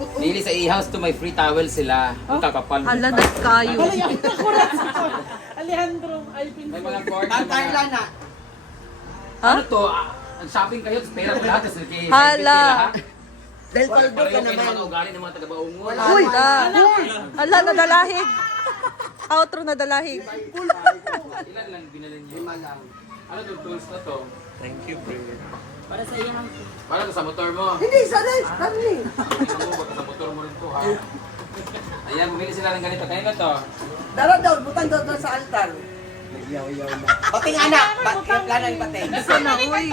Dili sa i-house to may free towel sila. Ang kakapal. Haladat kayo. Alejandro, ay May mga court na mga... Tangkailan na. Ha? Ano to? Ang shopping kayo, pera ko lahat. Tapos kay Hala. Dahil paldo Pareho ka kayo naman. mga ugali ng mga taga-baungon. Wala. Uy! Hala, nadalahig. Outro nadalahig. Ilan lang binalin niyo? 5 lang. Ano itong tools na to? para sa iyo. Para to sa motor mo. Hindi, sana family. Tingnan mo, baka sa motor mo rin to ha. Ayan, bumili sila ng ganito. Kaya na to. Dara daw, butang daw sa altar. Pating anak, bakit lang ang pating? Sana, uy.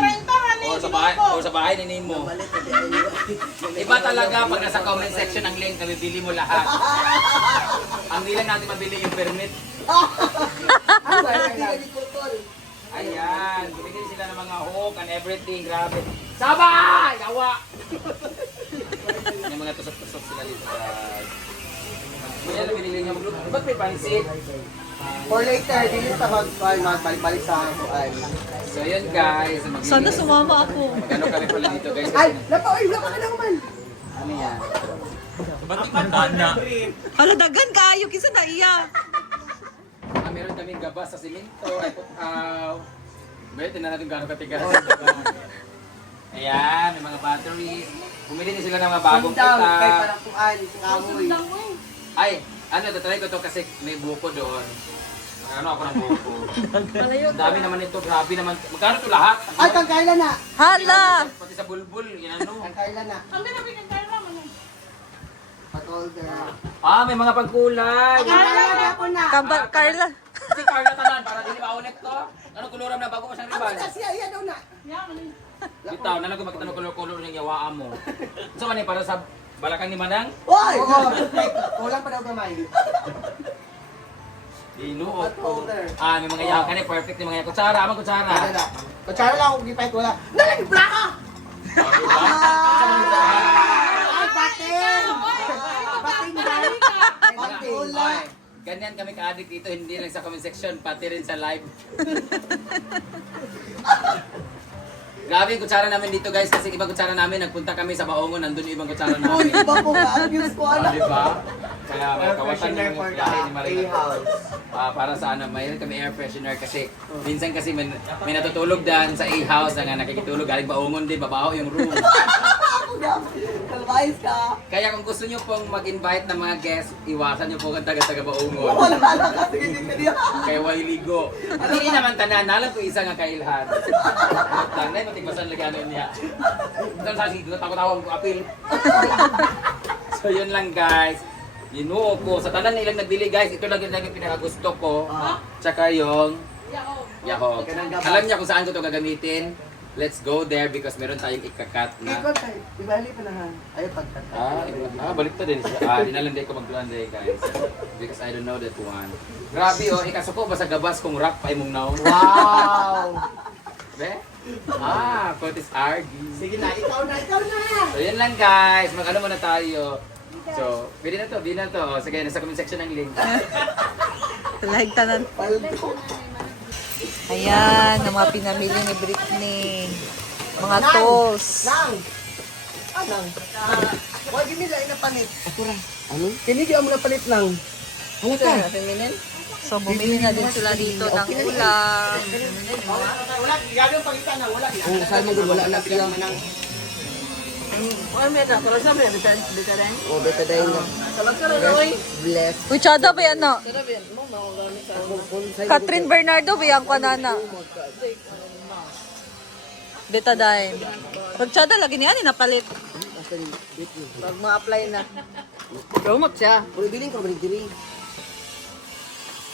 O sa bahay ni Nemo. Iba talaga pag nasa comment section ang link, nabibili mo lahat. Ang di lang natin mabili yung permit. Ano ba, hindi ka di putol. Ayan, bumili sila ng mga hook and everything. Grabe. Sabay! Awa! Yung mga tusok-tusok sila dito guys. Kaya na binili niya mag-group. Ba't may pansit? For later, dili sa magbalik-balik sa kuan. So yun guys. maglilinis. Sana sumama ako. Magano kami pala dito guys. Ay, lapa ka na naman. Ano yan? Hala, dagan kayo. Kisa na iya. Meron kaming gabas sa simento. Ay, Wait, tingnan natin gano'ng katigas. Ayan, may mga batteries. Bumili din sila ng mga bagong Sundang, kay kita. parang kuan, si kahoy. Ay, ano, tatry ko to kasi may buko doon. Ano ako ng buko. Ang dami naman ito, grabe naman. Magkano ito lahat? Ay, tangkailan na. Hala! Pati sa bulbul, yan ano. Tangkailan na. Ang binabigyan tayo naman. Patolder. Ah, may mga pagkulay. Tangkailan na ako na. Carla. Si Carla tanan, para hindi maulit to. Anong kuluram na bago mo siyang Ako riban? na siya, yan daw na. Yaman. Bitaw, nalang ko makita ng kulor-kulor ng yawaan mo. So, ano para sa balakang ni Manang? Oy! Kulang pa daw gamay. Inuot ko. Patolder. Ah, may mga yakan eh, perfect yung mga yakan. Kutsara, amang kutsara. Kutsara lang ako gipay ko lang. Nalagplaka! Ay, batin! Batin dahil. Batin. Ay, ganyan kami ka-addict dito, hindi lang sa comment section, pati rin sa live. Grabe yung kutsara namin dito guys, kasi ibang kutsara namin, nagpunta kami sa Baongon, nandun yung ibang kutsara Uy, namin. iba po ka. Abuse ko Ah, alam. di ba? Kaya may kawatan Freshener yung for biyahe ni the Marina. playhouse. Para sa ano, mayroon kami air freshener kasi minsan kasi may natutulog dyan sa A-house na nga nakikitulog, galing Baongon din, babaho yung room. Kalbayis ka. Kaya kung gusto nyo pong mag-invite ng mga guests, iwasan nyo po ang taga-taga Baongon. Wala lang kasi hindi ka niya. Kay Wailigo. Hindi naman tanan, nalang ko isa nga kailhan. Tanay, matigmasan lagi ano niya. Ito sa sige, takot-tawag ko apil. So yun lang guys. Yinuo ko. Sa tanan nilang nabili guys, ito lang yung pinakagusto ko. Tsaka yung Yahoo. Alam niya kung saan ko ito gagamitin. Let's go there because meron tayong ikakat na. Ikaw tayo. Ibali pa na ha. Ayaw pagkata. Balik to din. Dinalanday ko maglanday guys. Because I don't know that one. Grabe oh, ikasuko ba sa gabas kung rap pa imong naon? Wow! Be? Kotis RD. Sige na, ikaw na, ikaw na! So yun lang guys, mag-ano muna tayo. So, pwede na to, di na to. O, sige, nasa comment section ng link. Like tanan. Paldo. Ayan, ang mga pinamili ni Britney. Mga tools. Nang! Nang? Wag gini lang na panit. Akura. Ano? Kini di mo na panit lang. Ano ka? So, bumili na din sila dito ng ulam. Wala, gagawin pagitan na wala. Oh, saan mo wala na siya. Ay, may na. Kala sabi, bita rin. Oh, beta dahil na. Bless. Uy, tsada ba yan na? Catherine Bernardo ba yan kwa nana? Betadine. Pag tsada lagi niya, napalit. Pag ma-apply na. Lumot siya. Uli biling ka, balik diri.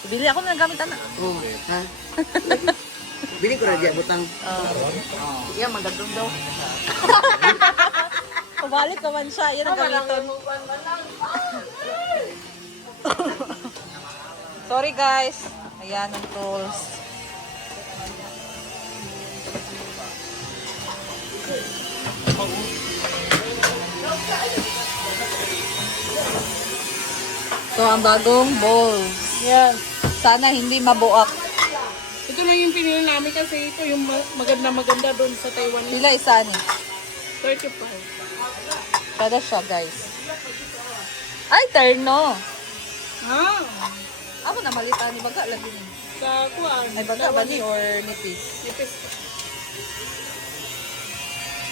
Bili ako ng gamit na. Oh, ha? Biling ko na diya, butang. Yan, magandang daw. Pabalik naman siya. Yan ang gamiton. Sorry guys. Ayan ang tools. Ito ang bagong bowls. Yan. Sana hindi mabuak. Ito lang yung pinili namin kasi ito yung maganda doon sa Taiwan. Sila isa ni. 35. Kada siya guys. Ay, terno. Ah, Ako na malita ni baga lagi ni. sa kuan. Ay baga ba ni or nipis? Nipis.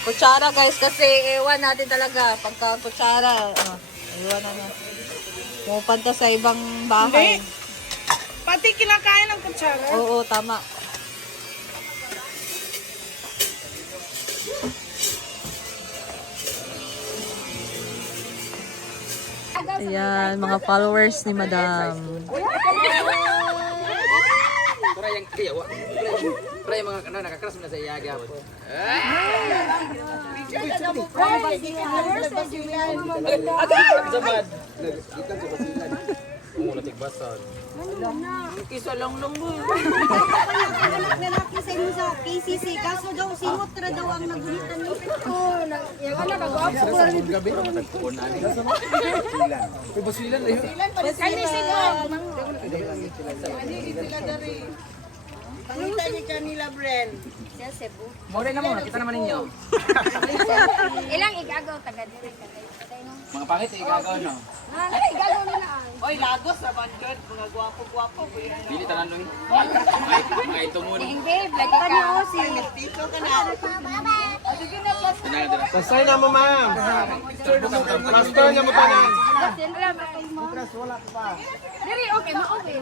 Kutsara guys kasi ewan natin talaga pagka kutsara. Ewan na. Pumupunta sa ibang bahay. Hindi. Pati kinakain ng kutsara. Oo, tama. Ayan, mga followers ni Madam. Para yung kayawa. Para yung mga nakakras mo na sa iyaga po. Sabad. Ang ulat igbasan. Kisa lang lang mo. Anak lalaki sa inyo sa KCC, kaso daw simot ra daw ang nagulitan niyo. Oo, yung anak kagwapo ko rin. Uy, basilan na yun. Kani sila. Pangita ni kanila, Bren. Sa Cebu. Mauray na mo, nakita naman ninyo. Ilang igagaw taga diri Mga pangit, igagaw no. Ano igagaw nila ay? Oy, Lagos naman good. Mga gwapo-gwapo. Dili tanan no. Mga itumon. Hindi, lagi ka na si Dito ka na. Pasay na mo, ma'am. Pastor na mo tanan. Diri okay, ma-okay.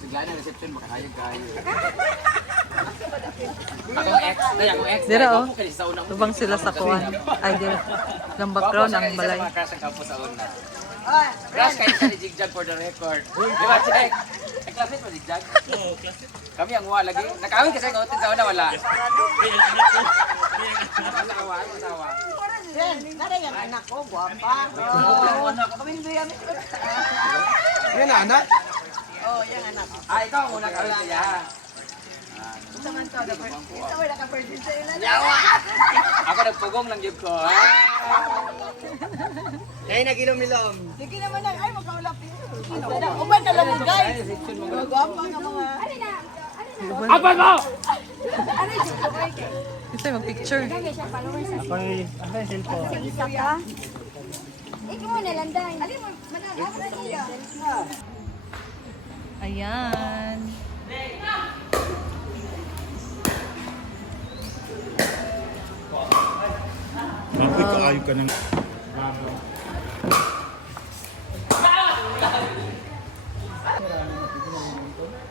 Sigla na reception, makakayag kayo. Akong ex, dahil akong ex. Dira, oh. Kasi sa unang Tubang sila sa kuwan. Ay, dira. Ng background ang balay. Mga crush ang kampo sa una. Crush kayo sa ni Jigjag for the record. Di ba, check? Ay, classmate mo, Jigjag? Oo, classmate. Kami ang uwa lagi. Nakawin kasi ang utin sa una, wala. Masawa, masawa. Nara yung anak ko, gwapa. Yan na, anak. Oh, yung anak. Ah, ikaw ang una kawin siya. Ako nagpugong lang yun ko. Kaya nagilom-ilom. Sige naman na, ay, magkaulap yun. Umay ka lang, guys. Mga gwapa nga mga... Apan mo! Gusto mag-picture. Isa ka. Ikaw mo nalanday. Ali mo, managap na niya. Ayan. Bakit kaayo ka ng...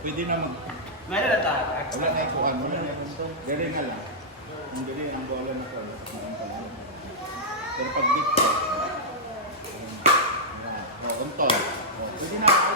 Pwede naman. Mayroon na tayo. Wala na ikuan. Wala na ikuan. Dere na lang. Ang dere ang bola na to. Pero pag dito. Unto. Pwede na ako.